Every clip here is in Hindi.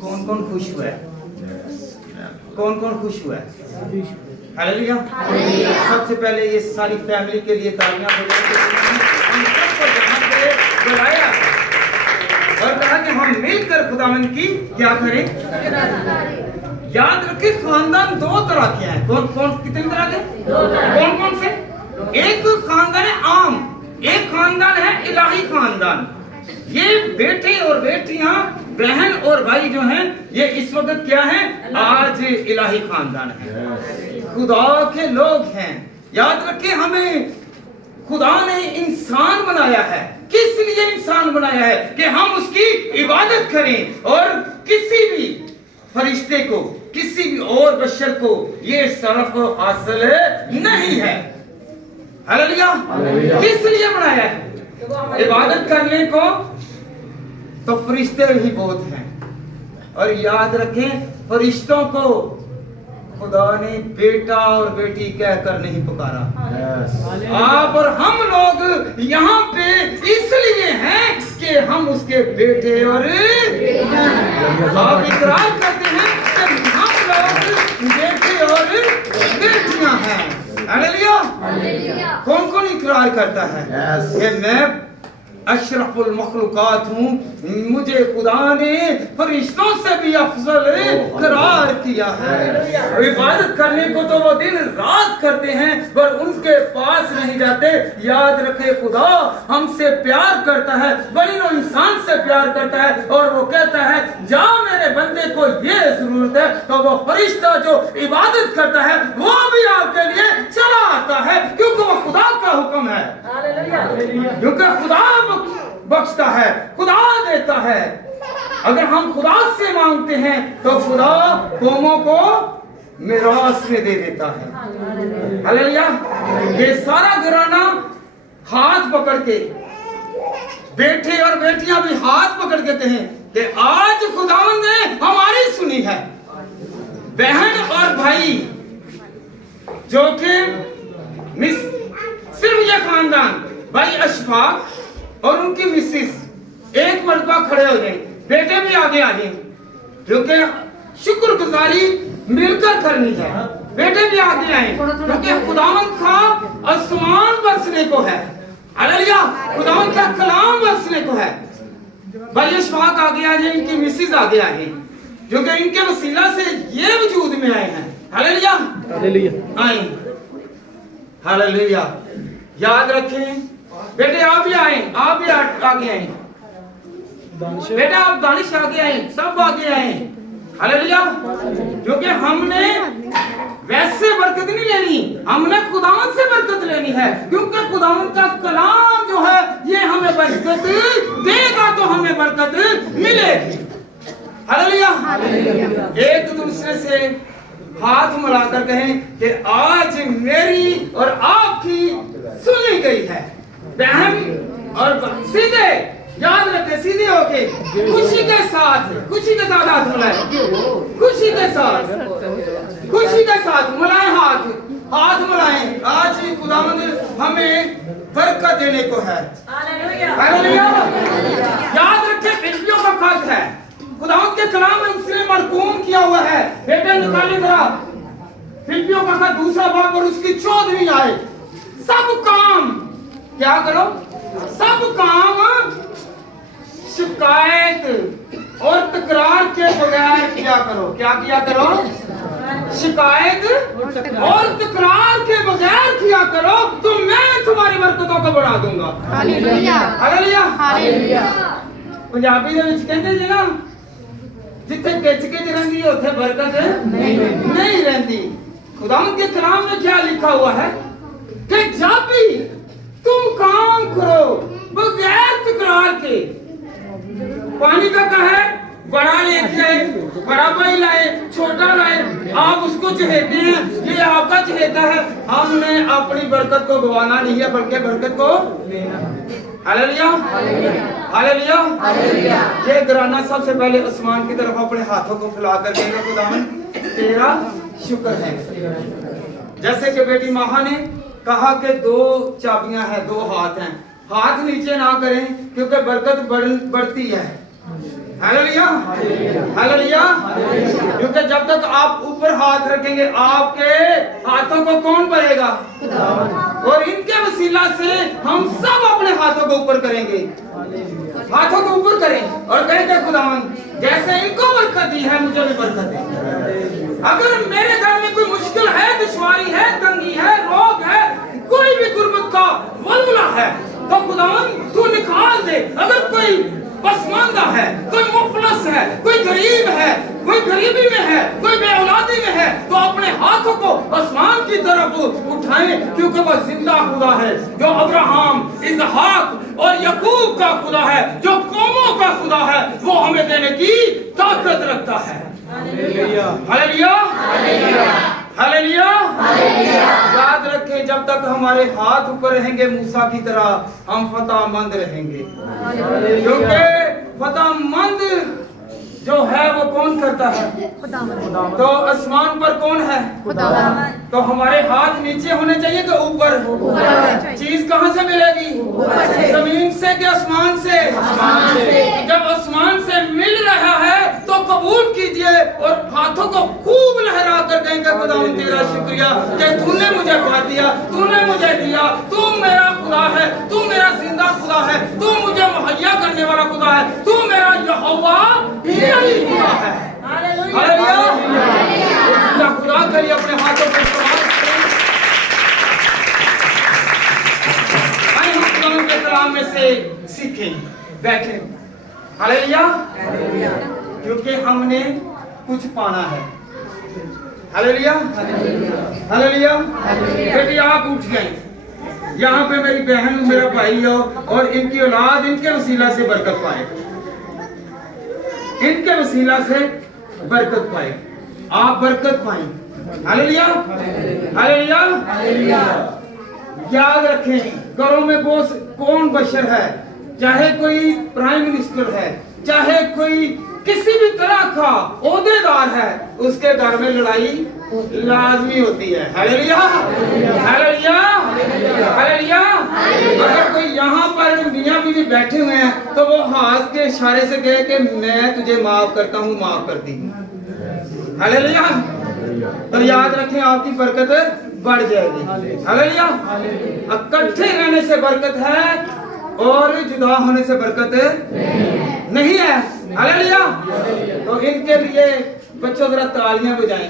कौन कौन खुश हुआ है? कौन कौन खुश हुआ है? हालेलुया। सबसे पहले ये सारी फैमिली के लिए तालियां बुलाया और कहा कि हम मिलकर खुदावंद की क्या करें? याद रखिए, खानदान दो तरह के हैं। कौन कौन कितने तरह के? कौन कौन से? एक खानदान है आम, एक खानदान है इलाही खानदान। ये बेटे और बेटियां, बहन और भाई जो हैं, ये इस वक्त क्या हैं? आज इलाही खानदान है, खुदा के लोग हैं। याद रखिए, हमें खुदा ने इंसान बनाया है। किस लिए इंसान बनाया है? कि हम उसकी इबादत करें। और किसी भी फरिश्ते को, किसी भी और बशर को ये शरफ हासिल नहीं है। हालेलुया। किस लिए बनाया है? इबादत करने को तो फरिश्ते ही बहुत हैं। और याद रखें, फरिश्तों को खुदा ने बेटा और बेटी कहकर नहीं पुकारा। आप और हम लोग यहाँ पे इसलिए हैं कि हम उसके बेटे और आप इकरार करते हैं कि हम लोग बेटे और बेटियां हैं। हालेलुया। कौन कौन इकरार करता है कि मैं अशरफुल मखलूकात हूँ? मुझे खुदा ने फरिश्तों से भी अफजल करार किया है। इबादत करने को तो वो दिन रात करते हैं, पर उनके पास नहीं जाते। याद रखे, खुदा हमसे प्यार करता है, बड़ी नो इंसान से प्यार करता है। और वो कहता है, जा मेरे बंदे को ये जरूरत है, तो वो फरिश्ता जो इबादत करता है वो भी आपके लिए चला आता है, क्योंकि वो खुदा का हुक्म है। क्योंकि खुदा बख्शता है, खुदा देता है। अगर हम खुदा से मांगते हैं तो खुदा कौमों को मिरास में दे देता है। हालेलुया। ये सारा घराना हाथ पकड़ के, बेटे और बेटियां भी हाथ पकड़ के कहें कि आज खुदावंद ने हमारी सुनी है। बहन और भाई जो कि सिर्फ ये खानदान, भाई अशफाक और उनकी मिसेस एक मर्तबा खड़े हो गए, बेटे भी आगे आ गए, क्योंकि शुक्रगुजारी मिलकर करनी है। बेटे भी आगे आए क्योंकि खुदावंद का आसमान बरसने को है। हालेलुया। खुदावंद का कलाम बरसने को है। भाई अशफाक आगे आ गए, इनकी मिसेस आगे आ गई, क्योंकि इनके वसीला से ये वजूद में आए हैं। हालेलुया। आए। हालेलुया। याद रखें, बेटे आप भी आए, आप भी आगे आए, बेटा आप दानिश आगे आए, सब आगे आए। हालेलुया। क्योंकि हमने वैसे बरकत नहीं लेनी, हमने खुदावंद से बरकत लेनी है। क्योंकि खुदावंद का कलाम जो है ये हमें बरकत देगा, तो हमें बरकत मिलेगी। हालेलुया। एक दूसरे से हाथ मिलाकर कहें कि आज मेरी और आपकी सुनी गई है। बहन और सीधे याद रखे, सीधे होके खुशी के साथ हाथ मिलाए, खुशी के साथ मिलाए, हाथ मिलाए। आज खुदावंद हमें बरकत देने को है। हालेलुया। याद रखे, फिलिपियों का खत है, खुदावंद के कलाम में उसने मरकूम किया हुआ है। बेटे निकाले जरा फिलिपियों का खत 2 बाब और उसकी 14वीं आयत। सब काम क्या करो? सब काम शिकायत और तकरार के बगैर किया करो। क्या किया करो? शिकायत और तकरार के बगैर किया करो, तो मैं तुम्हारी बरकतों को बढ़ा दूंगा। हालेलुया। हालेलुया। पंजाबी ਦੇ ਵਿੱਚ ਕਹਿੰਦੇ ਜੀ ਨਾ, जिथे किच रहती है उथे बरकत नहीं रहती। खुदावंद के कलाम में क्या लिखा हुआ है कि जब भी तुम काम करो बगैर तकरार के, पानी का है बड़ा लेके आए, बड़ा भाई लाए, छोटा लाए, आप उसको चहेते हैं, ये आपका चहेता है। हमने अपनी बरकत को गवाना नहीं है, बल्कि बरकत को लेना। हालेलुया। हालेलुया। ये घराना सबसे पहले आसमान की तरफ अपने हाथों को फैलाकर कहेगा, खुदावंद तेरा शुक्र है। जैसे कि बेटी माहा ने कहा कि दो चाबियां हैं, दो हाथ हैं, हाथ नीचे ना करें क्योंकि बरकत बढ़ती है। Hallelujah, hallelujah. क्योंकि जब तक आप ऊपर हाथ रखेंगे आपके हाथों को कौन भरेगा? और इनके वसीला से हम सब अपने हाथों को ऊपर करेंगे, हाथों को ऊपर करें और कहेंगे खुदावन जैसे इनको बरकत दी है मुझे भी बरकत दे। अगर मेरे घर में कोई मुश्किल है, दुश्वारी है, तंगी है, रोग है, कोई भी गुर्बत का वलवला है तो खुदावन तू निकाल दे। अगर कोई पसमानदा है, कोई मुफलस है, कोई गरीब है, कोई गरीबी में है, कोई बेऔलादी में है तो अपने हाथों को आसमान की तरफ उठाएं क्योंकि वह जिंदा खुदा है जो अब्राहम, इसहाक और याकूब का खुदा है, जो कौमों का खुदा है, वो हमें देने की ताकत रखता है। Hallelujah, hallelujah, hallelujah. याद रखें जब तक हमारे हाथ ऊपर रहेंगे मूसा की तरह हम फतहमंद रहेंगे, क्योंकि फतहमंद जो है वो कौन करता है? तो आसमान पर कौन है? तो हमारे हाथ नीचे होने चाहिए कि ऊपर? चीज कहाँ से मिलेगी? जमीन से कि आसमान से? जब आसमान से मिल रहा है तो कबूल कीजिए और हाथों को खूब लहरा कर कहेंगे खुदावंद तेरा शुक्रिया कि तूने मुझे पा दिया, तूने मुझे दिया, तू मेरा खुदा है, तू मेरा जिंदा खुदा है, तू मुझे मुहैया करने वाला खुदा है, तू मेरा यहोवा खुदा है। हालेलुया, उसका खुदा के लिए अपने हाथों को इस्तेमाल करें। आइए हम खुदावंद के कलाम में से सीखें, बैठें। हालेलुया, क्योंकि हमने कुछ पाना है। Hallelujah, hallelujah. बेटी आप उठ गए, यहाँ पे मेरी बहन, मेरा भाई हो और इनकी औलाद इनके वसीला से बरकत पाए, इनके वसीला से बरकत पाए, आप बरकत पाए। Hallelujah, hallelujah. याद रखें घरों में बोस कौन बशर है, चाहे कोई प्राइम मिनिस्टर है, चाहे कोई किसी भी तरह का ओहदेदार है, उसके घर में लड़ाई लाजमी होती है। Hallelujah, hallelujah, hallelujah. अगर कोई यहाँ पर मियां बीवी बैठे हुए हैं तो वो हाथ के इशारे से कहे कि मैं तुझे माफ करता हूँ, माफ कर दी। हालेलुया। तो याद रखें आपकी बरकत बढ़ जाएगी। हालेलुया। इकट्ठे रहने से बरकत है और जुदा होने से बरकत नहीं है। हालेलुया। तो इनके लिए बच्चों जरा तालियां बजाएं।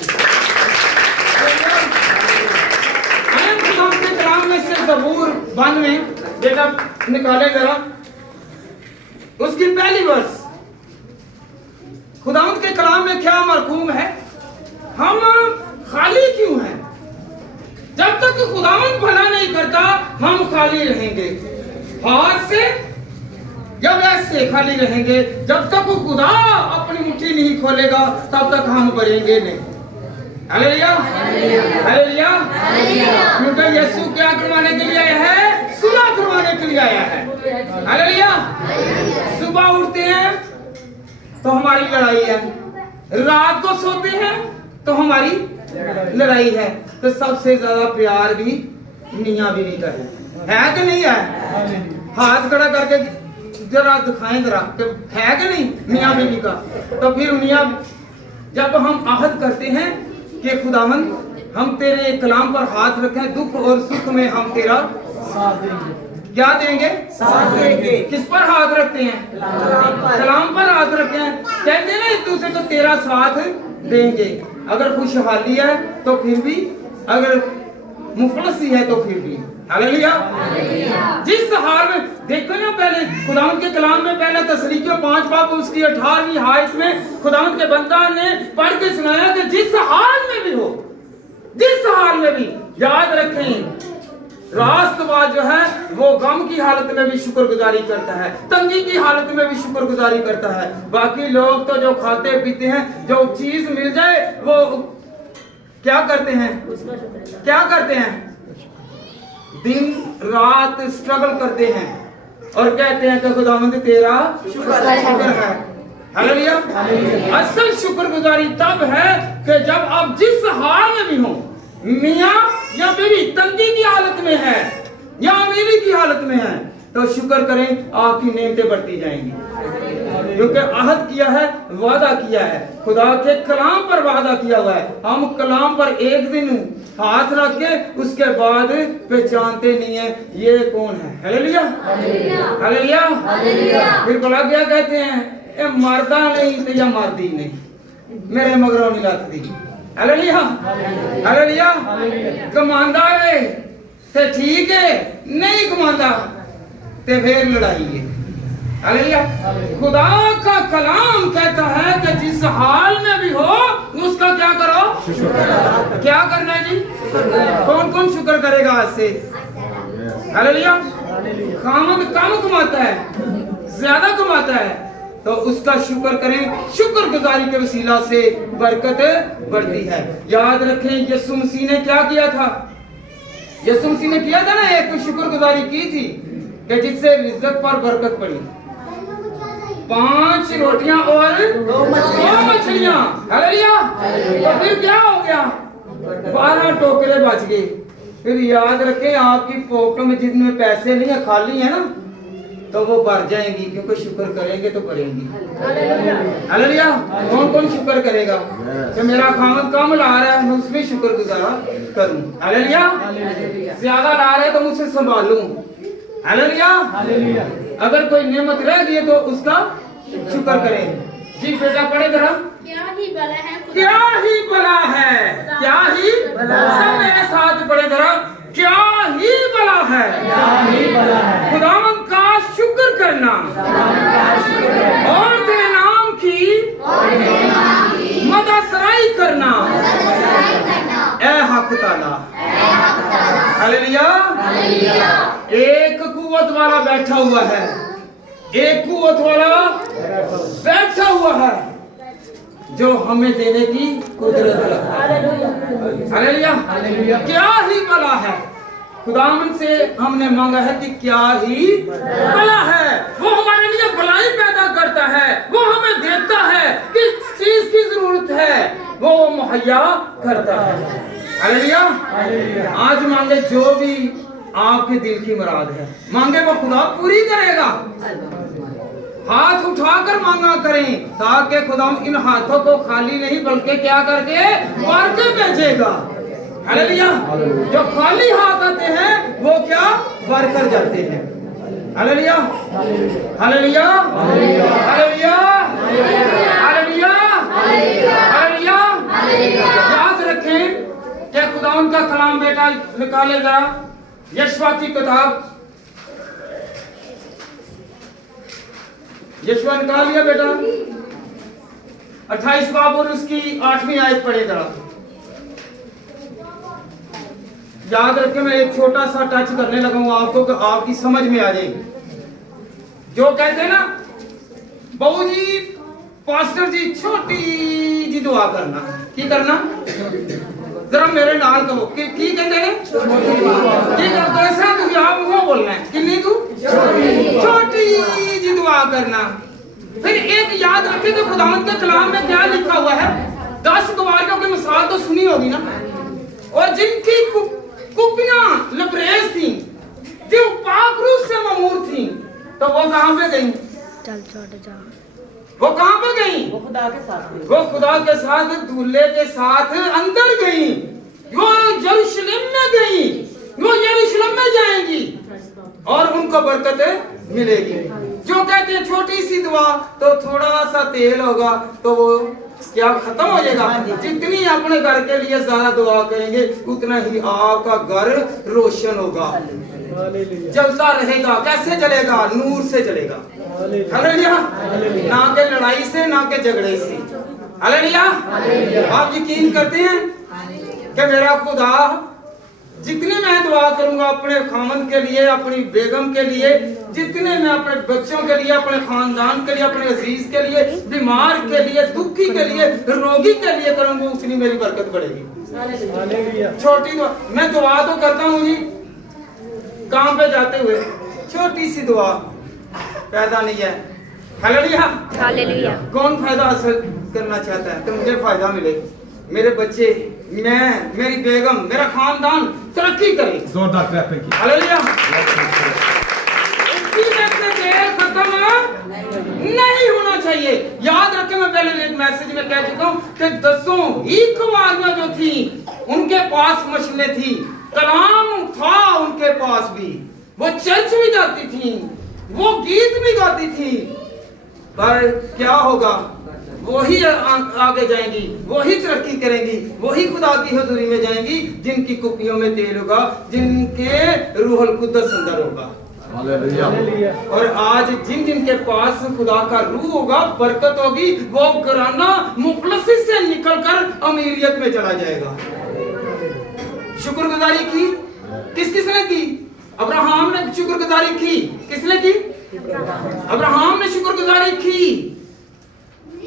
के कलाम में से ज़बूर 92 बेटा निकाले जरा, उसकी पहली वर्ष। खुदावंद के कलाम में क्या मरकूम है? हम खाली क्यों हैं? जब तक खुदावंद भला नहीं करता हम खाली रहेंगे। हाथ से जब ऐसे खाली रहेंगे, जब तक खुदा अपनी मुट्ठी नहीं खोलेगा तब तक हम भरेंगे नहीं। Hallelujah, hallelujah. क्योंकि यीशु क्या करवाने के लिए आया है? सुलह करवाने के लिए आया है। हालेलुया। सुबह उठते हैं तो हमारी लड़ाई है, रात को सोते हैं तो हमारी लड़ाई है। तो सबसे ज्यादा प्यार भी मियां बीवी का है कि नहीं है? हाथ खड़ा करके जरा दिखाएं जरा है कि नहीं मियां बीवी का। तो फिर मियां जब हम आहद करते हैं कि खुदावंद हम तेरे कलाम पर हाथ रखें, दुख और सुख में हम तेरा साथ देंगे। क्या देंगे? साथ देंगे। किस पर हाथ रखते हैं? कलाम पर हाथ रखें। कहते हैं ना एक दूसरे को तेरा साथ देंगे। अगर खुशहाली है तो फिर भी, अगर मुफलसी है तो फिर भी। हालेलुया। जिस हाल में देखो ना, पहले खुदावंद के कलाम में पहले तस्लीकियों 5 बाब उसकी 18वीं आयत में खुदावंद के बंदा ने पढ़ के सुनाया कि जिस हाल में भी हो, जिस हाल में भी, याद रखें रास्तबाज जो है वो गम की हालत में भी शुक्रगुजारी करता है, तंगी की हालत में भी शुक्रगुजारी करता है। बाकी लोग तो जो खाते पीते हैं, जो चीज मिल जाए वो क्या करते हैं? क्या करते हैं? दिन रात स्ट्रगल करते हैं और कहते हैं कि खुदावंद तेरा शुक्र है। हालेलुया। असल शुक्रगुजारी तब है कि जब आप जिस हाल में भी हो, मियाँ या बीवी तंगी की हालत में है या अमीरी की हालत में है, तो शुक्र करें, आपकी नेमतें बढ़ती जाएंगी। क्योंकि अहद किया है, वादा किया है, खुदा के कलाम पर वादा किया हुआ है। हम कलाम पर एक दिन हाथ रख के उसके बाद पहचानते नहीं है ये कौन है। हालेलुया, हालेलुया, फिर भला क्या कहते हैं, ये मरदा नहीं तो या मर्दी नहीं, मेरे मगरों नहीं लगती। हालेलुया, हालेलुया, कमांदा है तो ठीक है, नहीं कमांदा तो फिर लड़ाई है। हालेलुया, खुदा का कलाम कहता है कि जिस हाल में भी हो उसका क्या करो, क्या करना है जी? कौन कौन शुक्र करेगा आज से? हालेलुया, खामद कम कमाता है, ज्यादा कमाता है, तो उसका शुक्र करें। शुक्रगुजारी के वसीला से बरकत बढ़ती है। याद रखें, यीशु मसीह ने क्या किया था? यीशु मसीह ने किया था ना, एक शुक्रगुजारी की थी कि जिससे रिज़्क़ पर बरकत पड़ी। 5 रोटियां और 2 मछलियां। हालेलुया, तो फिर क्या हो गया? 12 टोकरे बच गए। फिर याद रखें, आपकी पॉकेट में जिसमें पैसे नहीं है, खाली है ना, तो वो भर जाएंगी, क्योंकि शुक्र करेंगे तो बढ़ेंगी। हालेलुया, कौन कौन शुक्र करेगा कि मेरा खामद कम ला रहा है, मैं उसमें शुक्रगुजार करूं। हालेलुया, ज्यादा ला रहा है तो मुझसे संभालूं। हालेलुया, अगर कोई नेमत रह गई तो उसका शुक्र करें। जी बेटा, पढ़े जरा। क्या ही भला है, क्या ही भला है, क्या ही सब मेरे साथ पढ़े जरा। क्या ही भला है, खुदावंद का शुक्र करना और तेरे नाम की मदसराई करना ए हक ताला। हालेलुया, एक कुव्वत वाला बैठा हुआ है, एक कुव्वत वाला बैठा हुआ है जो हमें देने की कुदरत रखता है। हालेलुया, क्या ही भला है। खुदावन से हमने मांगा है कि क्या ही भला है, वो हमारे लिए भलाई पैदा करता है, वो हमें देता है, किस चीज की जरूरत है वो मुहैया करता है। हालेलुया, आज मांगे जो भी आपके दिल की मुराद है, मांगे वो खुदा पूरी करेगा। हाथ उठाकर मांगा करें, ताकि खुदा इन हाथों को खाली नहीं बल्कि क्या करके भर के भेजेगा। हालेलुया, जो खाली हाथ आते हैं वो क्या भर कर जाते हैं। Hallelujah, hallelujah, hallelujah, hallelujah, hallelujah. याद रखें कि खुदावन का कलाम बेटा निकाले जरा, यशवा की किताब, यशवा निकाल लिया बेटा, 28 बाब और उसकी 8वीं आयत पढ़े जरा। याद रखें, मैं एक छोटा सा टच करने लगा हूं आपको कि आपकी समझ में आ जाए। जो कहते हैं ना, बहू जी, पास्टर जी, छोटी जी दुआ करना, की करना जरा मेरे नाल कहो की कहते हैं, की करते हैं तुम आप वो बोलना है, किन्नी तू छोटी जी दुआ करना। फिर एक याद रखें कि खुदावंद के कलाम में क्या लिखा हुआ है। 10 गवारियों की मिसाल तो सुनी होगी ना, और जिनकी कुपियां लबरेज थी, जो पाक रूह से ममूर थी, तो वो कहां पे गई? चल छोड़ जा। वो कहां पे गई? वो खुदा के साथ गई। वो खुदा के साथ, दूल्हे के साथ अंदर गई। वो यरूशलेम में गई, वो यरूशलेम में जाएंगी और उनको बरकत मिलेगी। जो कहते हैं छोटी सी दुआ, तो थोड़ा सा तेल होगा तो वो क्या खत्म हो जाएगा। जितनी अपने घर के लिए ज्यादा दुआ करेंगे उतना ही आपका घर रोशन होगा, जलता रहेगा। कैसे जलेगा? नूर से जलेगा। हालेलुया, ना के लड़ाई से, ना के झगड़े से। हालेलुया, आप यकीन करते हैं कि मेरा खुदा, जितने मैं दुआ करूंगा अपने खामन के लिए, अपनी बेगम के लिए, जितने मैं अपने बच्चों के लिए, अपने खानदान के लिए, अपने अजीज के लिए, बीमार के लिए, दुखी के लिए, रोगी के लिए करूंगा, उतनी मेरी बरकत बढ़ेगी। छोटी दुआ मैं दुआ तो करता हूँ जी, काम पे जाते हुए छोटी सी दुआ, फायदा नहीं है। Hallelujah, hallelujah. कौन फायदा हासिल करना चाहता है कि मुझे फायदा मिले, मेरे बच्चे मैं, मेरी बेगम, मेरा खानदान तरक्की करे। जोरदार क्लैपिंग की। हालेलुया। इसकी वजह से देर खत्म नहीं होना चाहिए। याद रखें, मैं पहले एक मैसेज में कह चुका हूं कि 10 ही कुंवारियां जो थी उनके पास मशीनें थी, कलाम था उनके पास भी, वो चर्च भी जाती थी, वो गीत भी गाती थी, पर क्या होगा? वही आगे जाएंगी, वही तरक्की करेंगी, वही खुदा की हुजूरी में जाएंगी जिनकी कुपियों में तेल होगा, जिनके रूहुल कुद्दस अंदर होगा। और आज जिन जिन के पास खुदा का रूह होगा, बरकत होगी, वो घराना मुखलसी से निकलकर अमीरियत में चला जाएगा। शुक्रगुजारी की किस किसने की? अब्राहम ने शुक्रगुजारी की। किसने की? अब्राहम ने शुक्रगुजारी की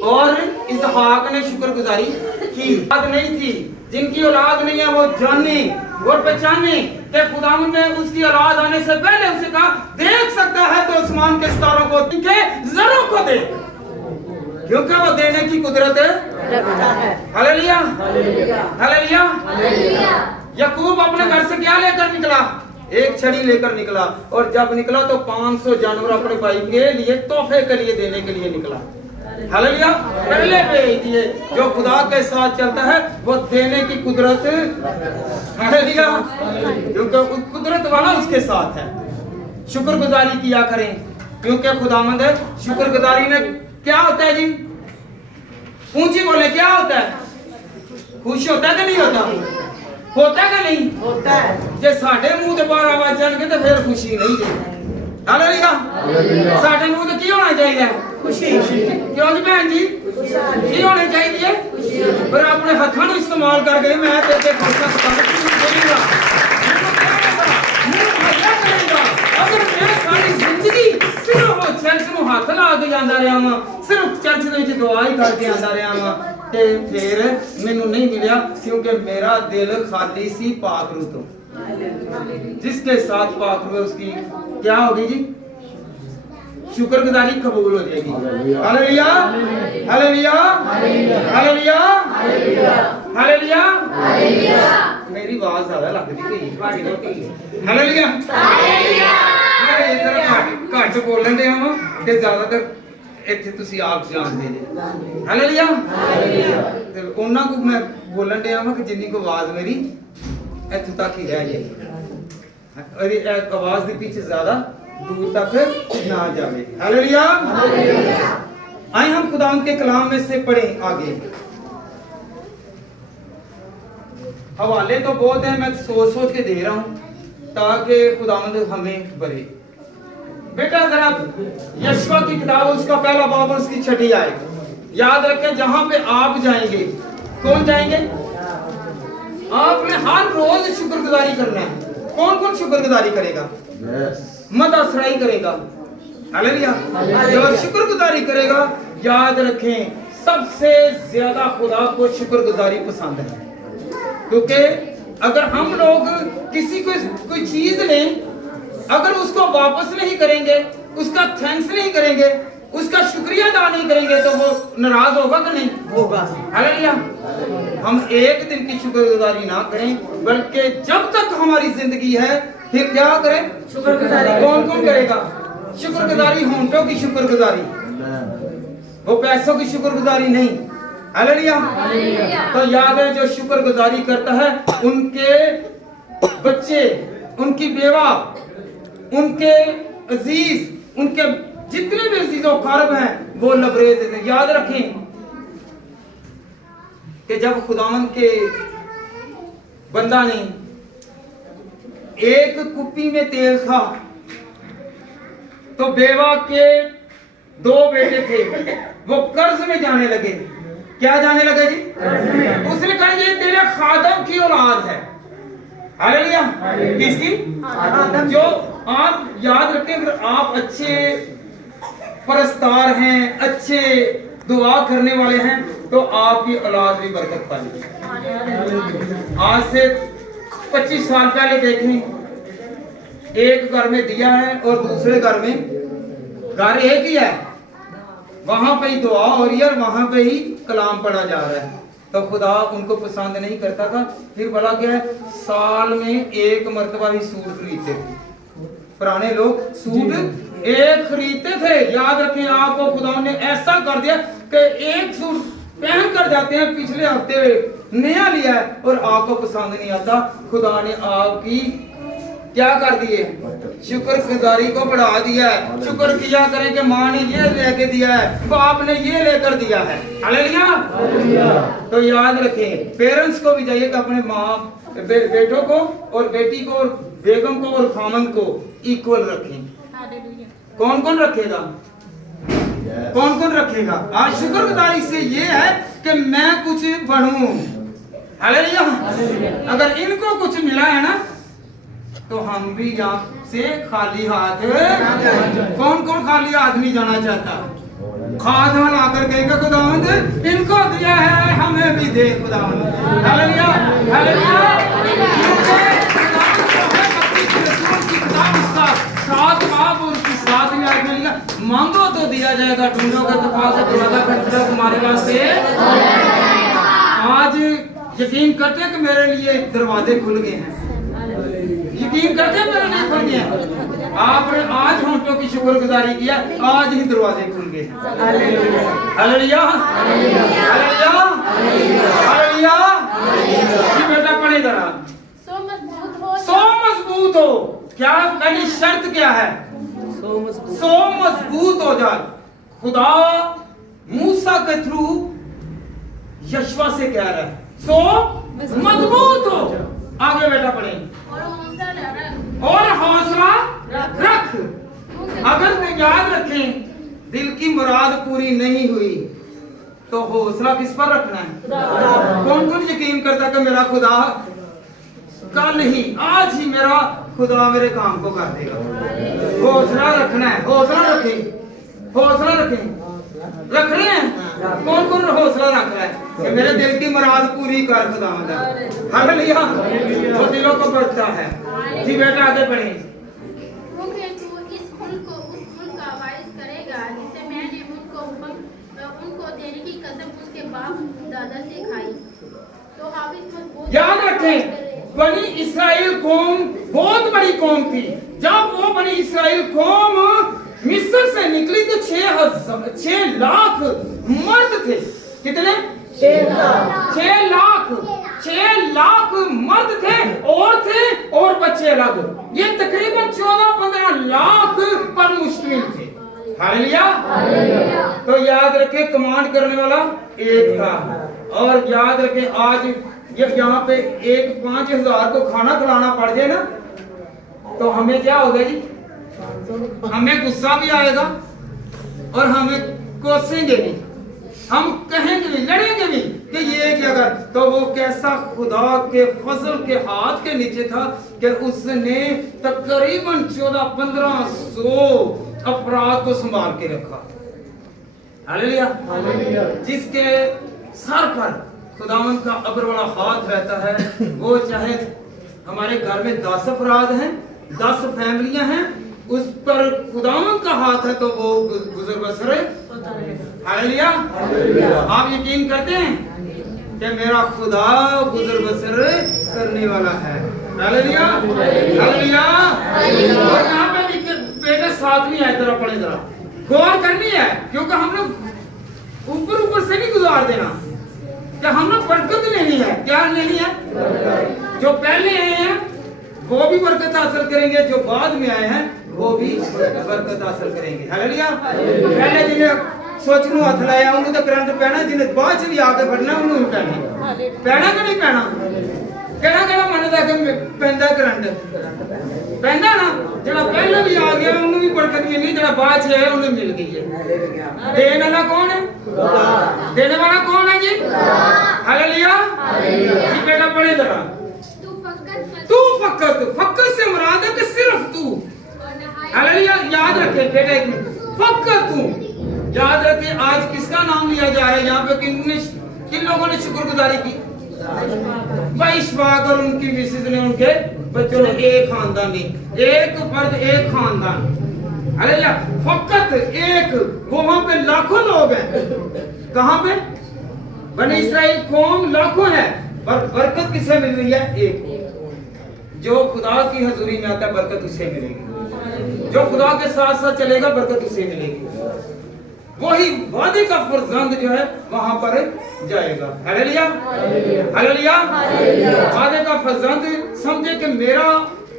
और इसहाक ने शुक्रगुजारी की। औलाद नहीं थी, जिनकी औलाद नहीं है वो जाने और पहचाने कि खुदावंद ने उसकी औलाद आने से पहले उसे कहा, देख सकता है तो आसमान के सितारों को, इनके जरों को देख, क्योंकि वो देने की कुदरत रखता है। Hallelujah, hallelujah. याकूब अपने घर से क्या लेकर निकला? एक छड़ी लेकर निकला, और जब निकला तो 500 जानवर अपने भाई के लिए तोहफे के लिए देने के लिए निकला। हालेलुया। पहले भेज दिए। जो खुदा के साथ चलता है वो देने की कुदरत, हालेलुया, क्योंकि कुदरत वाला उसके साथ है। शुक्रगुजारी किया करें, क्योंकि खुदावंद है। शुक्रगुजारी में क्या होता है जी? ऊंची बोले, क्या होता है? खुश होता है कि नहीं होता? होता है कि नहीं होता है? जे साडे मुंह ते बाहर आवाज चल के तो फिर खुशी नहीं जी। हालेलुया। साडे मुंह ते की होना चाहिए? खुशी। क्यों जी भैन जी? की होनी चाहिए? पर अपने हथों को इस्तेमाल कर गए, मैं तेरे खुश बोलूंगा, अगर मैं सारी जिंदगी सिर्फ वो चर्च में हाथ ला के जाता रहा वा, सिर्फ चर्च में दुआ ही करके आता रहा वा, ते फिर मैनू नहीं मिला, क्योंकि मेरा दिल खाली सी पाक रूह तो। जिसके साथ पाक रूह उसकी क्या होगी जी? शुक्रगुजारी कबूल हो जाएगी। Hallelujah, hallelujah, hallelujah, hallelujah. मेरी आवाज ज्यादा लगती है। हालेलुया, घट बोलन दे हम ते ज्यादातर ਇੱਥੇ ਤੁਸੀਂ ਆਪ ਜਾਣਦੇ ਨੇ। ਹਾਲੇਲੂਇਆ। ਤੇ ਉਹਨਾਂ ਕੋ ਮੈਂ ਬੋਲਣ ਡਿਆ ਵਾਂ ਕਿ ਜਿੰਨੀ ਕੋ ਆਵਾਜ਼ ਮੇਰੀ ਇੱਥੇ ਤੱਕ ਹੀ ਰਹਿ ਜਾਏ, और ये आवाज के पीछे ज्यादा दूर तक ना जाए। हालेलुया। आए हम खुदावंद के कलाम में से पढ़ें आगे। हवाले तो बहुत है, मैं सोच सोच के दे रहा हूं ताकि खुदावंद हमें बरे। बेटा जरा यशवा की किताब, उसका पहला बाब और उसकी 6ठी आयत याद रखें। जहां पे आप जाएंगे, कौन जाएंगे? आपने हर रोज शुक्रगुजारी करना है। कौन कौन शुक्रगुजारी करेगा? मदसराई करेगा। हालेलुया। जो शुक्रगुजारी करेगा, याद रखें, सबसे ज्यादा खुदा को शुक्रगुजारी पसंद है, क्योंकि अगर हम लोग किसी को कोई चीज लें, अगर उसको वापस नहीं करेंगे, उसका थैंक्स नहीं करेंगे, उसका शुक्रिया अदा नहीं करेंगे, तो वो नाराज होगा कि नहीं होगा? हालेलुया। हम एक दिन की शुक्रगुजारी ना करें, बल्कि जब तक हमारी जिंदगी है फिर क्या करें? शुक्रगुजारी। कौन कौन करेगा शुक्रगुजारी? होंठों की शुक्रगुजारी, वो पैसों की शुक्रगुजारी नहीं। हालेलुया। तो याद है, जो शुक्रगुजारी करता है उनके बच्चे, उनकी बेवा, उनके अजीज, उनके जितने भी अजीजों कारब हैं वो लबरेज देते। याद रखें कि जब खुदावंद के बंदा ने एक कुप्पी में तेल था, तो बेवा के 2 बेटे थे, वो कर्ज में जाने लगे। क्या जाने लगे जी? उसने कहा ये तेरे खादम की औलाद है। हालेलुया। किसकी? जो आप याद रखें, अगर आप अच्छे परस्तार हैं, अच्छे दुआ करने वाले हैं, तो आपकी औलाद भी बरकत पाएगी। आज से 25 साल पहले देखें, एक घर में दिया है और दूसरे घर में, घर एक ही है, वहां पे ही दुआ हो रही है और वहां पे ही कलाम पढ़ा जा रहा है। तो खुदा उनको पसंद नहीं करता था। फिर बोला क्या है, साल में एक मर्तबा ही सूट खरीदते थे। पुराने लोग सूट एक खरीदते थे। याद रखें, आपको खुदा ने ऐसा कर दिया कि एक सूट पहन कर जाते हैं, पिछले हफ्ते नया लिया है और आपको पसंद नहीं आता। खुदा ने आपकी क्या कर दिए, शुक्रगुजारी को बढ़ा दिया है। शुक्र किया करें कि माँ ने ये लेके दिया है, बाप ने ये लेकर दिया है। हालेलुया। तो याद रखें, पेरेंट्स को भी चाहिए कि अपने माँ बेटों को और बेटी को और बेगम को और खामन को इक्वल रखें। कौन कौन रखेगा? कौन कौन रखेगा? आज शुक्रगुजारी से ये है कि मैं कुछ बनूं। हालेलुया। अगर इनको कुछ मिला है ना, तो हम भी यहाँ से खाली हाथ, कौन कौन खाली हाथ नहीं जाना चाहता? खाद लाकर कहेगा खुदावंद इनको दिया है, हमें भी दे खुदावंद। Hallelujah, hallelujah. सात बाब और उसकी साथ में आदमी लिखा, मांगो तो दिया जाएगा, ढूंढोगे तो पाओगे, दरवाजा खटखटाओ तुम्हारे वास्ते। आज यकीन करते हैं कि मेरे लिए दरवाजे खुल गए हैं। यकीन करते हैं मेरे लिए खुल गए हैं। आपने आज होंठों की शुक्रगुजारी किया, आज ही दरवाजे खुल गए। Hallelujah, hallelujah, hallelujah. ये बेटा पढ़े जरा। सो मजबूत हो। क्या पहली शर्त क्या है? सो मजबूत हो जाए। खुदा मूसा के थ्रू यशवा से कह रहा है, सो मजबूत हो। आगे बेटा पढ़े। और हौसला रख। अगर तो याद रखें, दिल की मुराद पूरी नहीं हुई तो हौसला किस पर रखना है? कौन कौन यकीन करता कि मेरा खुदा कल ही, आज ही मेरा खुदा मेरे काम को कर देगा? हौसला रखना है। हौसला रखें, हौसला रखें। रख रहे हैं? कौन कौन हौसला रख रहा है कि मेरे दिल की मुराद पूरी कर खुदा? हालेलुया। वो दिलों को बढ़ता है। जी बेटा आगे बढ़े। इस मुल्क को उस मुल्क का वारिस करेगा जिसे मैंने उनको देने की कसम उसके बाप दादा से खाई। तो हाफिज मजबूत याद रखें, बनी इस्राएल कौम बहुत बड़ी कौम थी। जब वो बनी इस्राएल कौम मिस्र से निकली तो 6 लाख मर्द थे। कितने? 6 लाख मर्द थे और बच्चे अलग। ये तकरीबन 14-15 लाख पर मुश्तमिल थे। हालेलुया। तो याद रखें, कमांड करने वाला एक था। और याद रखें, आज यहाँ पे 5,000 को खाना खिलाना पड़ जाए ना, तो हमें क्या होगा जी? हमें गुस्सा भी आएगा और हमें कोसेंगे भी, हम कहेंगे भी, लड़ेंगे भी कि ये क्या कर। तो वो कैसा खुदा के फजल के हाथ के नीचे था कि उसने तकरीबन 1400-1500 अफराद को संभाल के रखा। हालेलुया। जिसके सर पर खुदावन का अबर वाला हाथ रहता है। वो चाहे हमारे घर में 10 अफराद हैं, 10 फैमिलियां हैं, उस पर खुदावन का हाथ है तो वो गुजर बसर। हालेलुया। आप यकीन करते हैं कि मेरा खुदा गुजर बसर करने वाला है? Hallelujah, hallelujah. और यहाँ पे भी बेटे साथ नहीं आए, जरा पढ़े, जरा गौर करनी है, क्योंकि हम लोग ऊपर से नहीं गुजार देना, कि हम लोग बरकत लेनी है। क्या लेनी है? जो पहले आए हैं वो भी बरकत हासिल करेंगे, जो बाद में आए हैं वो भी बरकत हासिल करेंगे। हालेलुया। पहले जिन्हें सोचनू हथ लाया उन्हें तो करंट पैना, जिन्हें बाद च भी आके फड़ना उन्हें पैना कि नहीं पैना? केड़ा मनदा कि पैंदा करंट पैंदा ना। जरा पहले भी आ गया उन्हें भी बरकत मिलनी, जरा बाद च है उन्हें मिल गई है। देने वाला कौन है? देने वाला कौन है जी? हालेलुया। जी बेटा पढ़े जरा। तू फकत से मुराद है कि सिर्फ तू। हालेलुया। याद रखे बेटा, एक मिनट, फकत तू। याद रखे, आज किसका नाम लिया जा रहा है यहाँ पे? किन लोगों ने शुक्रगुजारी की? भाई इशफाक और उनकी मिसेज ने, उनके बच्चों ने, एक खानदान ने, एक फर्द, एक खानदान। हालेलुया। फकत एक, वहां पे लाखों लोग हैं। कहां पे? बनी इसराइल कौम लाखों है पर बरकत किसे मिल रही है? एक। जो खुदा की हजूरी में आता है बरकत उसे मिलेगी, जो खुदा के साथ साथ चलेगा बरकत उसे मिलेगी, वही वादे का फर्जंद जो है वहां पर जाएगा। Hallelujah, hallelujah. वादे का फर्जंद समझे कि मेरा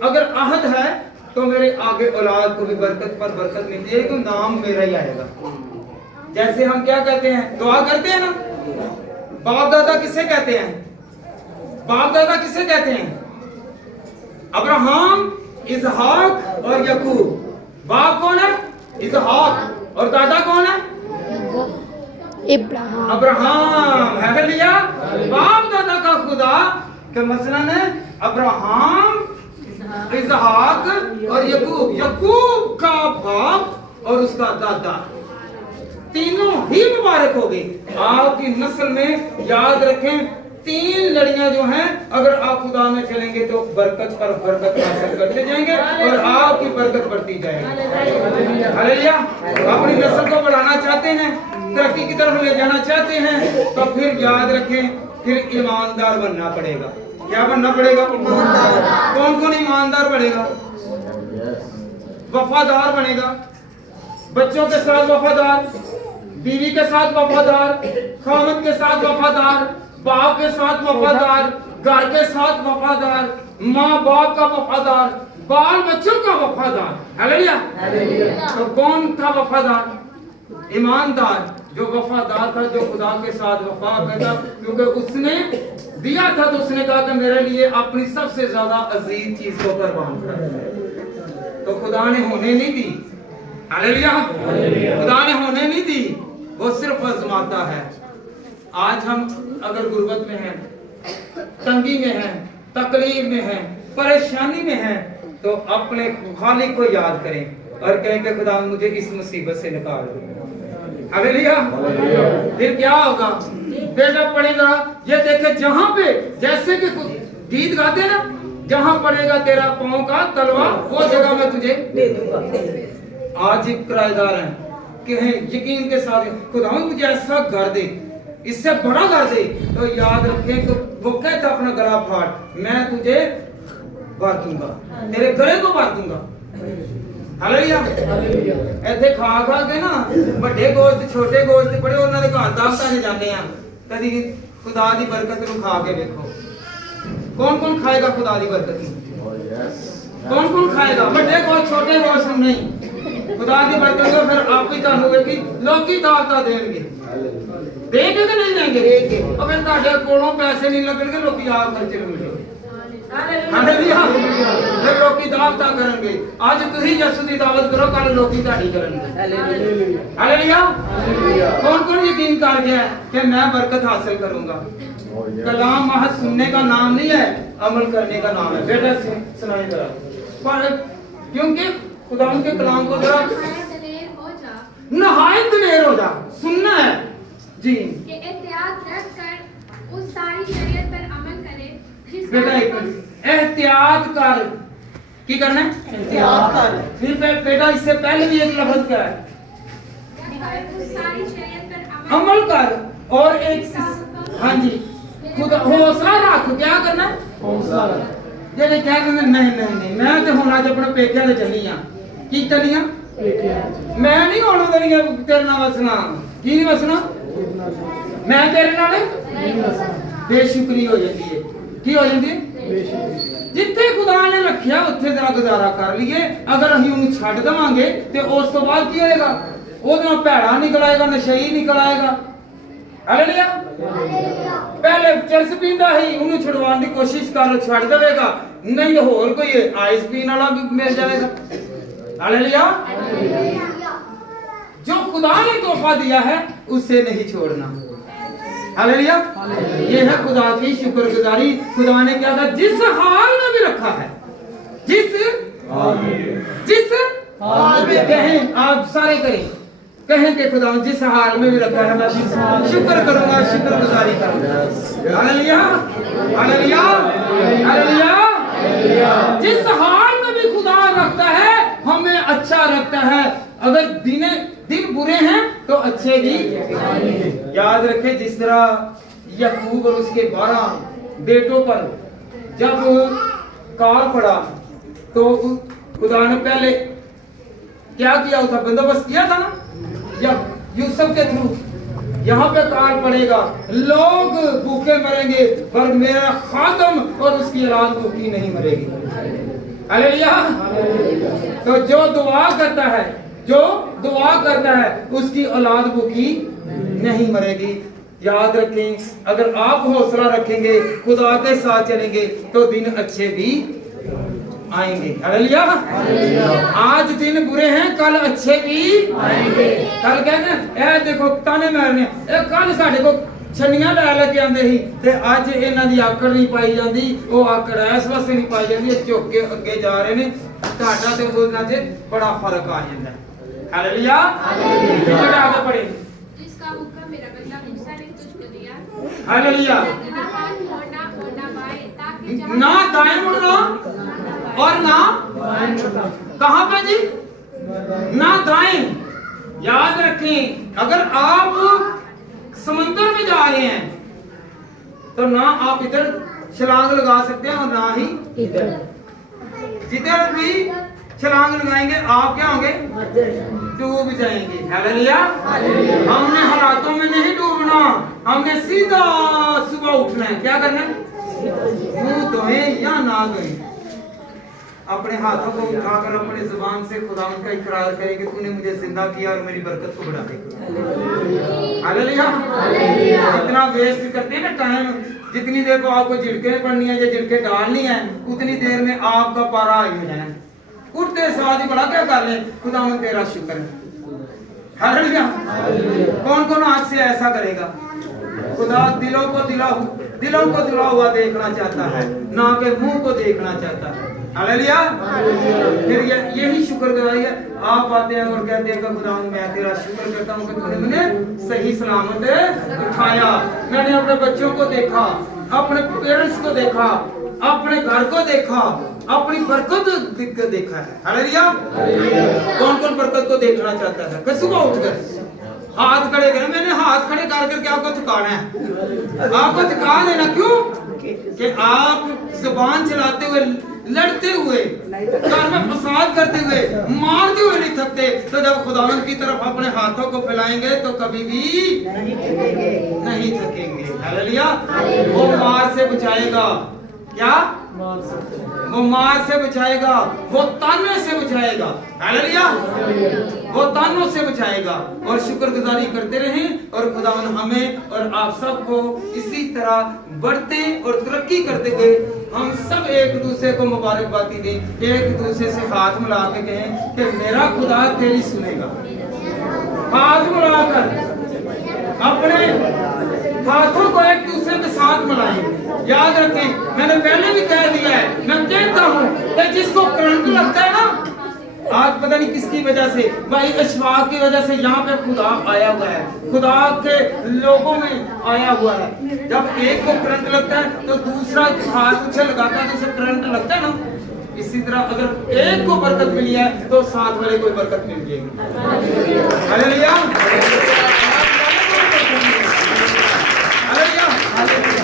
अगर आहद है तो मेरे आगे औलाद को भी बरकत पर बरकत मिलती है, तो नाम मेरा ही आएगा। जैसे हम क्या कहते हैं, दुआ करते हैं ना, बाप दादा किसे कहते हैं? बाप दादा किसे कहते हैं? अब्राहम, इसहाक और याकूब। बाप कौन है? इसहाक। और दादा कौन है? अब्राहम। हालेलुया। बाप दादा का खुदा के मसलन है अब्राहम, इसहाक और याकूब। याकूब का बाप और उसका दादा तीनों ही मुबारक हो गए। आपकी नस्ल में याद रखें 3 लड़ियां जो हैं, अगर आप खुदा में चलेंगे तो बरकत पर बरकत हासिल करते जाएंगे और आपकी बरकत बढ़ती जाएगी। हालेलुया। अपनी नस्ल को बढ़ाना चाहते हैं, तरक्की की तरफ ले जाना चाहते हैं, तो फिर याद रखें फिर ईमानदार बनना पड़ेगा। क्या बनना पड़ेगा? कौन कौन ईमानदार बनेगा? वफादार बनेगा, बच्चों के साथ वफादार, बीवी के साथ वफादार, खामद के साथ वफादार, बाप के साथ वफादार, घर के साथ वफादार, माँ बाप का वफादार, बाल बच्चों का वफादार। हालेलुया। तो कौन था वफादार? ईमानदार। जो वफादार था, जो खुदा के साथ वफा करता, क्योंकि उसने दिया था तो उसने कहा कि मेरे लिए अपनी सबसे ज्यादा अजीज चीज को कुर्बान कर। तो खुदा ने होने नहीं दी। हालेलुया। खुदा ने होने नहीं दी, वो सिर्फ आजमाता है। आज हम अगर गुर्बत में हैं, तंगी में हैं, तकलीफ में हैं, परेशानी में हैं, तो अपने खालिक को याद करें और कहें कि खुदा मुझे इस मुसीबत से निकाल दो। हालेलुया। फिर क्या होगा? बेटा पड़ेगा, ये देखे जहां पे जैसे कि गीत गाते ना, जहां पड़ेगा तेरा पांव का तलवा वो जगह मैं तुझे दे दूंगा। आज एक किराएदार हैं, कहें यकीन के साथ खुदा मुझे ऐसा घर दे, इससे बड़ा कर दे, तो याद रखें कि वो कहता अपना गला फाड़, मैं तुझे भर दूंगा, तेरे गले को भर दूंगा। हालेलुया। ऐसे खा खा के ना बड़े गोश्त छोटे गोश्त बड़े उन्होंने घर दावतां ने जाने आ, कदी खुदा दी बरकत नु खा के देखो। कौन कौन खाएगा खुदा दी बरकत? कौन कौन खाएगा? बड़े गोश्त छोटे गोश्त नहीं, खुदा दी बरकत को फिर आप ही तानू वेखी लोकी दावतां देंगे। देंगे कि नहीं देंगे? अगर ਤੁਹਾਡੇ ਕੋਲੋਂ ਪੈਸੇ ਨਹੀਂ ਲੱਗਣਗੇ ਲੋਕੀ ਆਪ ਖਰਚ ਲੈਣਗੇ। ਹਾਲੇਲੂਇਆ। ਫਿਰ ਲੋਕੀ ਦਾਵਤਾਂ ਕਰਨਗੇ। ਅੱਜ ਤੁਸੀਂ ਯਿਸੂ ਦੀ ਦਾਵਤ ਕਰੋ, ਕੱਲ ਲੋਕੀ ਤੁਹਾਡੀ ਕਰਨਗੇ। हालेलुया। कौन कौन यकीन कर गया कि मैं बरकत हासिल करूंगा? कलाम महज सुनने का नाम नहीं है, अमल करने का नाम है। बेटा सुनाई जरा, क्योंकि खुदा के कलाम को जरा नहायत दिलेर हो जा सुनना है जी, कि एहतियात रखकर उस सारी शरीयत पर अमल करे जिस बेटा एक मिनट, एहतियात कर। की करना है? एहतियात कर। फिर बेटा इससे पहले भी एक लफ्ज क्या है? उस सारी शरीयत पर अमल कर। और एक हाँ जी, खुद हौसला रख। क्या करना है? हौसला रख। जे क्या कहते नहीं नहीं नहीं, मैं तो हुण अज अपने पेकिਆਂ ते चली आ। की चली आ? मैं नहीं होने देनी तेरे नाल वसना। की नहीं वसना? मैं तेरे नाल बेशुक्री हो जाती है। की हो जाती है? जिथे खुदा ने रखिया उत्थे जरा गुजारा कर लीए। अगर असीं उन्हें छड्ड देवांगे ते उस तो बाद की होएगा? ओहदे नाल भैड़ा निकल आएगा, नशई निकल आएगा। हालेलुया। पहले चरस पींदा ही, उन्हें छुड़वाने की कोशिश कर, छड्ड देवेगा, नहीं होर कोई आइस पीने वाला भी मिल जाएगा। हालेलुया। जो खुदा ने तोहफा दिया है उसे नहीं छोड़ना। हालेलुया। ये है खुदा की शुक्रगुजारी। खुदा ने क्या था? जिस हाल में भी रखा है, जिस हाल में कहें, आप सारे करें, कहें कि खुदा जिस हाल में भी रखा है मैं शुक्र करूंगा, शुक्रगुजारी करूंगा। Hallelujah, hallelujah, hallelujah. जिस हाल में भी खुदा रखता है हमें अच्छा रखता है। अगर दिन बुरे हैं तो अच्छे भी याद रखें, जिस तरह याकूब और उसके 12 बेटों पर जब काल पड़ा तो खुदा ने पहले क्या किया था, बंदोबस्त किया था ना, जब यूसुफ के थ्रू यहाँ पे काल पड़ेगा, लोग भूखे मरेंगे पर मेरा खादम और उसकी औलाद भूखी नहीं मरेगी। हालेलुया। तो जो दुआ करता है उसकी औलाद भूखी नहीं मरेगी। याद रखें, अगर आप हौसला रखेंगे, खुदा के साथ चलेंगे तो दिन अच्छे भी आएंगे। हालेलुया। आज दिन बुरे हैं, कल अच्छे भी आएंगे। कल कहते ए देखो ताने मारने, कल साडे को छन्नियां लै लेके आंदे ही ते अज इन्हां दी आकड़ नहीं पाई जांदी, ओ आकड़ इस वास्ते नहीं पाई जांदी, झुक के अगे जा रहे ने, ਤੁਹਾਡਾ ਤੇ ਉਹਨਾਂ 'ਚ बड़ा फर्क आ जाता है। हालेलुया। हालेलुया। आगे पढ़े। जिसका हुक्म मेरा बंदा मूसा ने तुझको दिया। हालेलुया। ना हाथ मोड़ना ना बाएं, ताकि ना दाएं मुड़ना और ना कहां पे जी, ना दाएं। याद रखें, अगर आप समंदर में जा रहे हैं तो ना आप इधर छलांग लगा सकते हैं और ना ही इधर। जिधर भी छलांग लगाएंगे आप क्या होंगे, डूब जाएंगे। हालेलुया। हमने हालातों में नहीं डूबना, हमने सीधा सुबह उठना है। क्या करना है, मुंह धोए या ना धोए, अपने हाथों को उठाकर अपने जुबान से खुदा का इकरार करें कि तूने मुझे जिंदा किया और मेरी बरकत को बढ़ा दे। हालेलुया। इतना वेस्ट करते हैं ना टाइम, जितनी देर को आपको झिड़के पड़नी है या झिड़के डालनी है उतनी देर में आपका पारा हाई हो जाना है। उठते साथ ही बड़ा क्या कर ले, खुदा तेरा शुक्र है। हालेलुया। कौन कौन आज से ऐसा करेगा? खुदा दिलों को दिला हुआ देखना चाहता है, ना कि मुंह को देखना चाहता है। हालेलुया। फिर यही शुक्रगुजारी है। आप आते हैं और कहते हैं कि खुदा मैं तेरा शुक्र करता हूँ कि तूने मुझे सही सलामत उठाया। मैंने अपने बच्चों को देखा, अपने पेरेंट्स को देखा, अपने घर को देखा, अपनी बरकत देखा है। हालेलुया। कौन कौन बरकत को देखना चाहता है? कि सुबह उठकर हाथ खड़े करें। मैंने हाथ खड़े कर करके आपको थकाना है, आपको थका देना। क्यों? कि आप जुबान चलाते हुए, लड़ते हुए, घर में फसाद करते हुए, मारते हुए नहीं थकते। तो जब खुदावंद की तरफ अपने हाथों को फैलाएंगे तो कभी भी नहीं थकेंगे। हालेलुया। वो मार से बचाएगा। क्या? वो मार से बचाएगा, वो ताने से बचाएगा। हालेलुया। वो तानों से बचाएगा। और शुक्रगुजारी करते रहें और खुदावंद हमें और आप सबको इसी तरह बढ़ते और तरक्की करते हुए हम सब एक दूसरे को मुबारकबादी दें, एक दूसरे से हाथ मिला के कहें कि मेरा खुदा तेरी सुनेगा। हाथ मिलाकर अपने हाथों को एक दूसरे के साथ मिलाएं। याद रखें, मैंने पहले भी कह दिया है, मैं कहता हूँ कि जिसको करंट लगता है ना, आज पता नहीं किसकी वजह से, भाई अशफाक की वजह से यहाँ पे खुदा आया हुआ है, खुदा के लोगों में आया हुआ है। जब एक को करंट लगता है तो दूसरा हाथ उसे लगाता है तो उसे करंट लगता है ना। इसी तरह अगर एक को बरकत मिली है तो साथ वाले को बरकत मिल जाएगी। हालेलुया।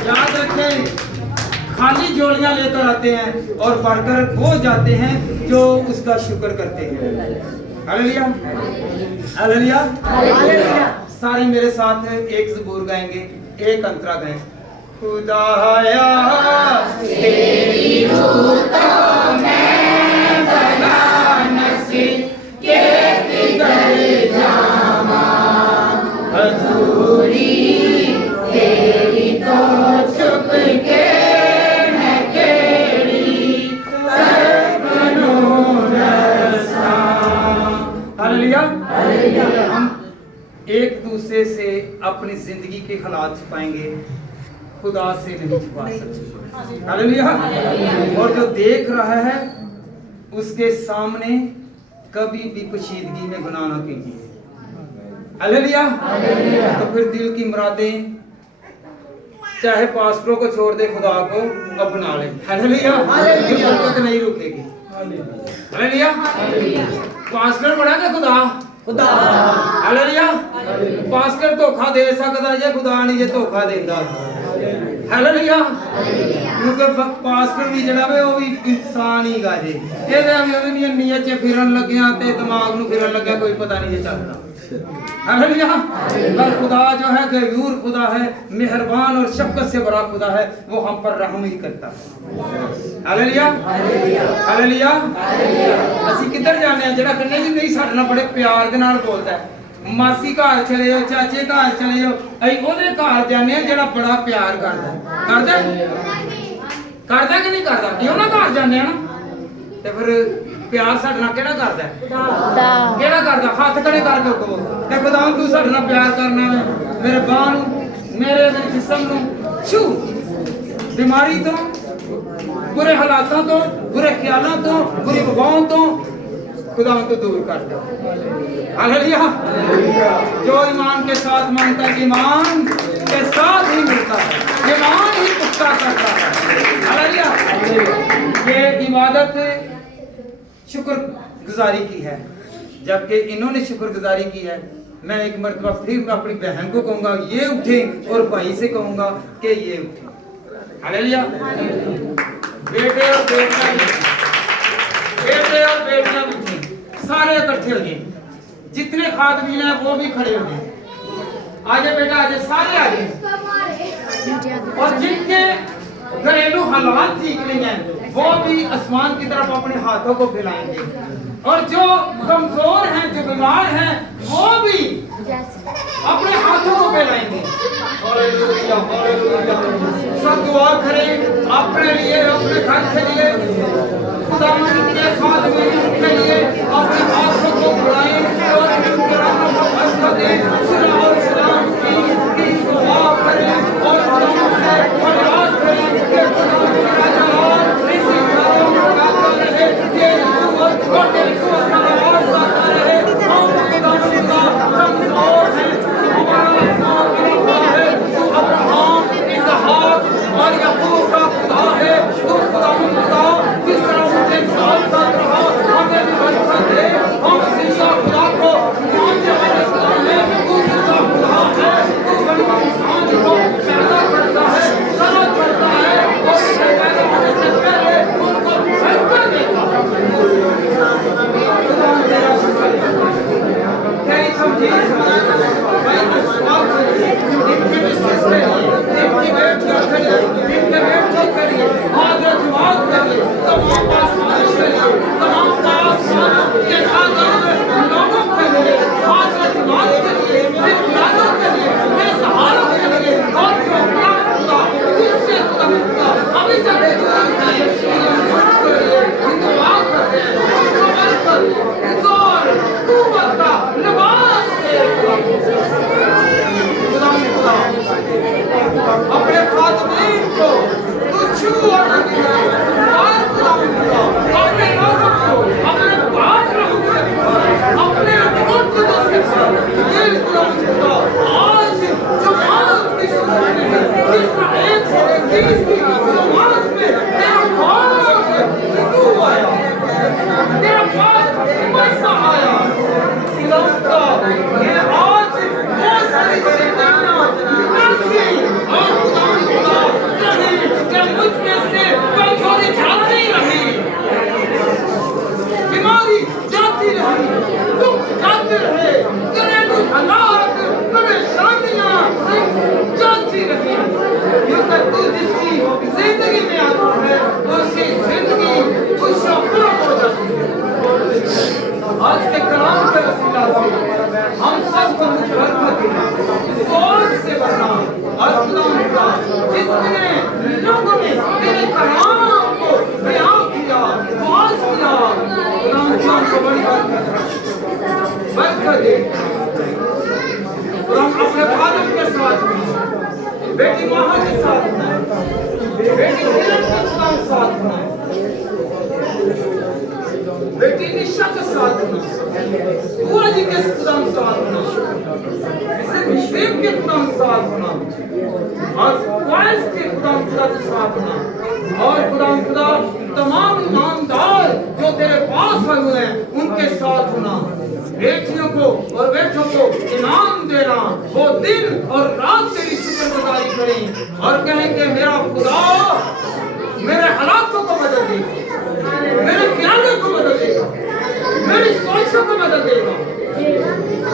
याद रखें, खाली झोलियां लेकर आते हैं और बढ़कर वो जाते हैं जो उसका शुक्र करते हैं। हालेलुया। हालेलुया। सारे मेरे साथ एक ज़बूर गाएंगे, एक अंतरा गाएं। खुदाया तेरी रूह तो मैं बना नसीब के किधर जावा, हजूरी तेरी तो छुप के मैं केड़ी तरफनो रसा। हालेलुया। हम एक दूसरे से अपनी जिंदगी के हालात छुपाएंगे, खुदा से नहीं छुपा सकते। हालेलुया। और जो देख रहा है उसके सामने कभी भी पोशीदगी में गुनाह ना कीजिए। हालेलुया। तो फिर दिल की मुरादें चाहे पास्टरों को छोड़ दे, खुदा को अपना ले। हालेलुया। बरकत नहीं रुकेगी। हालेलुया। पास्टर बड़ा क्या खुदा खुदा हालेलुया पास्टर धोखा दे सकता जे खुदा नहीं जे धोखा देता हालेलुया क्योंकि पास्टर भी जड़ा वे वो भी इंसान ही गा जे ਇਹਦੇ ਵੀ ਉਹਦੀ ਨੀਅਤ 'ਚ ਫਿਰਨ ਲੱਗਿਆ ਤੇ ਦਿਮਾਗ ਨੂੰ ਫਿਰਨ ਲੱਗਿਆ ਕੋਈ ਪਤਾ नहीं जे चलता हालेलुया पर खुदा जो है गयूर खुदा है मेहरबान और शफकत से भरा खुदा है वो हम पर रहम ही करता है हालेलुया हालेलुया ਅਸੀਂ ਕਿੱਧਰ ਜਾਂਦੇ ਆ ਜਿਹੜਾ ਕਹਿੰਦੇ ਜੀ ਨਹੀਂ ਸਾਡੇ ਨਾਲ ਬੜੇ ਪਿਆਰ ਦੇ ਨਾਲ ਬੋਲਦਾ ਹੈ ਮਾਸੀ ਘਰ ਚਲੇ ਜਾਓ ਚਾਚੇ ਘਰ ਚਲੇ ਜਾਓ ਅਸੀਂ ਉਹਦੇ ਘਰ ਜਾਂਦੇ ਆ ਜਿਹੜਾ ਬੜਾ ਪਿਆਰ ਕਰਦਾ ਕਿ ਨਹੀਂ ਕਰਦਾ ਕਿਉਂ ਨਾ ਘਰ ਜਾਂਦੇ ਆ ਨਾ ਤੇ ਫਿਰ ਪਿਆਰ ਸਾਡੇ ਨਾਲ ਕਿਹੜਾ ਕਰਦਾ ਹੈ ਕਿਹੜਾ ਕਰਦਾ ਹੱਥ ਖੜੇ ਕਰਕੇ ਕਹੋ ਤੇ ਖੁਦਾ ਤੂੰ ਸਾਡੇ ਨਾਲ ਪਿਆਰ ਕਰਨਾ ਹੈ ਮੇਰੇ ਬਾਹ ਨੂੰ ਮੇਰੇ ਜਿਸਮ ਨੂੰ ਛੂ बीमारी तो बुरे हालातों तो बुरे ख्यालों तो बुरी हवाओं तो खुदा को दूर कर दो हालेलुया जो ईमान के साथ मांगता है ईमान के साथ ही मिलता है ईमान ही पुख्ता करता है हालेलुया ये इबादत शुक्रगुजारी की है जबकि इन्होंने शुक्रगुजारी की है मैं एक मरतबा फिर अपनी बहन को कहूंगा ये उठे और भाई से कहूंगा कि ये उठे हालेलुया बेटे और बेटियां भी थी सारे इकट्ठे हो गए जितने खातमीन हैं वो भी खड़े हो गए आजे बेटा आजे सारे आजे और जिनके घरेलू हालात ठीक नहीं है वो भी आसमान की तरफ अपने हाथों को फैलाएंगे और जो कमजोर हैं जो बीमार हैं वो भी अपने हाथों को फैलाएंगे सब दुआ करें अपने लिए अपने घर के लिए खुदा के खातमे के लिए अपने हाथों को बढ़ाएं और उनके नाम को बरकत दें सलाम की दुआ करें और खुदा से फरियाद करें कि खुदा का जलाल इसी घरों में गाता रहे ये और दिल को सलावत करता रहे हम खुदा कमजोर हैं और याकूब का खुदा है तो खुदा जिस तरह उनके साथ रहा हमें भी बरकत दे हम सीधा खुदा को मानने वाले खुदा है तू सीधा खुदा है तू बड़ा इंसान को पैदा करता है सलाह करता है और उससे पैदा होने से पहले उनको बरकत देता है खुदा तेरा शुक्र तेरी समझी भाई को सवाल करिए इनके विशेष करिए इनकी बेटियां करिए इनके बेटों करिए हाजिर जवाब करिए तमाम पासवानों के लिए तमाम पासवानों के साथ लोगों के लिए हाजिर जवाब करिए विकलांगों के लिए बेसहारों के लिए और जो खुदा जिससे खुदा अभी तक दुआ करते हैं जोर कुव्वत का नमाज अपने खातमीन को तू छू और अपने लोगों को अपने बात अपने आज जमात की सुनाई है जिस तरह 130 की जमात में तेरा बाप तू आया तेरा बाप पैसा आया ये आज बहुत सारी जिंदगियां और खुदा कि मुझ में से कमजोरी जाती रही बीमारी जाती रही दुख जाते रहे घरेलू हालात परेशानियां जाती रही क्योंकि तू जिसकी जिंदगी में आता है उसकी जिंदगी खुशहाल हो जाती है आज के कलाम के वसीला से हम सबको कुछ बरकत सोच से भरना और खुदा जितने लोगों ने तेरे कलाम को बयान किया वाज किया खुदा को बड़ी बरकत दे और हम अपने फादर के साथ बेटी माँ के साथ बेटी किरण के साथ बेटी निशा के साथ बुआ जी के साथ सेब के साथ और वाइस के खुदा के साथ और खुदा तमाम ईमानदार जो तेरे पास आए हुए हैं उनके साथ होना बेटियों को और बेटों को इनाम देना। वो दिन और रात तेरी शुक्रगुजारी करें और कहें कि मेरा खुदा मेरे हालातों को बदल देगा, मेरे ख्यालों को बदल देगा, मेरी सोचों को बदल देगा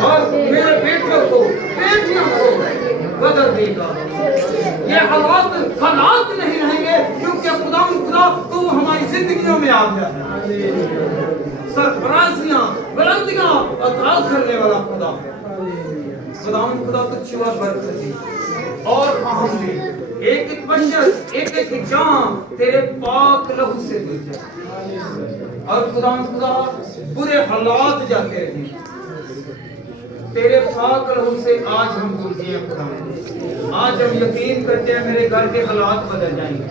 और मेरे बेटों को बेटियों को बदल देगा। ये हालात नहीं रहेंगे क्योंकि खुदा तो हमारी जिंदगियों में आ गया है। सरफराजियां बुलंदियां अता करने वाला खुदा खुदा तो छुआ बरकत दे और हम दे। एक एक बशर एक एक जान तेरे पाक लहू से धुल जाए और खुदा बुरे हालात जाते रहे तेरे पाक लहू से आज हम धुल गए। खुदा आज हम यकीन करते हैं मेरे घर के हालात बदल जाएंगे।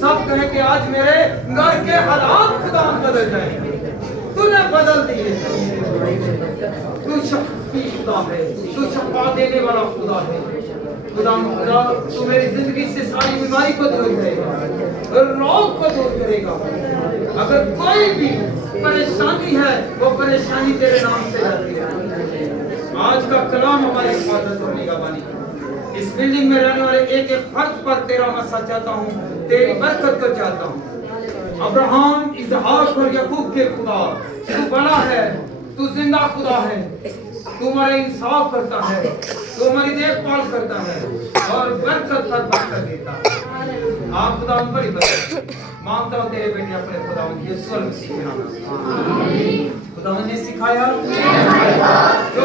सब कहे कि आज मेरे घर के हालात खुदा बदल जाएंगे। तूने बदल दिए। तू शफी खुदा है, तू शफा देने वाला खुदा है। खुदा तू मेरी जिंदगी से सारी बीमारी को दूर करेगा, रोग को दूर करेगा। अगर कोई भी परेशानी है वो परेशानी तेरे नाम से जाती है। आज का कलाम हमारी हिफाजत करने का बानी। इस बिल्डिंग में रहने वाले एक एक फर्द पर तेरा मसा चाहता हूँ, तेरी बरकत को चाहता हूँ। अब्राहम, इसहाक और याकूब के खुदा तू बड़ा है, तू जिंदा खुदा है, तू हमारे इंसाफ करता है, तू हमारी देखभाल करता है और बरकत पर बरकत देता है। आप खुदा हम बड़ी बरकत मांगता हूँ तेरे बेटे अपने खुदा यीशु मसीह के नाम से। खुदा ने सिखाया जो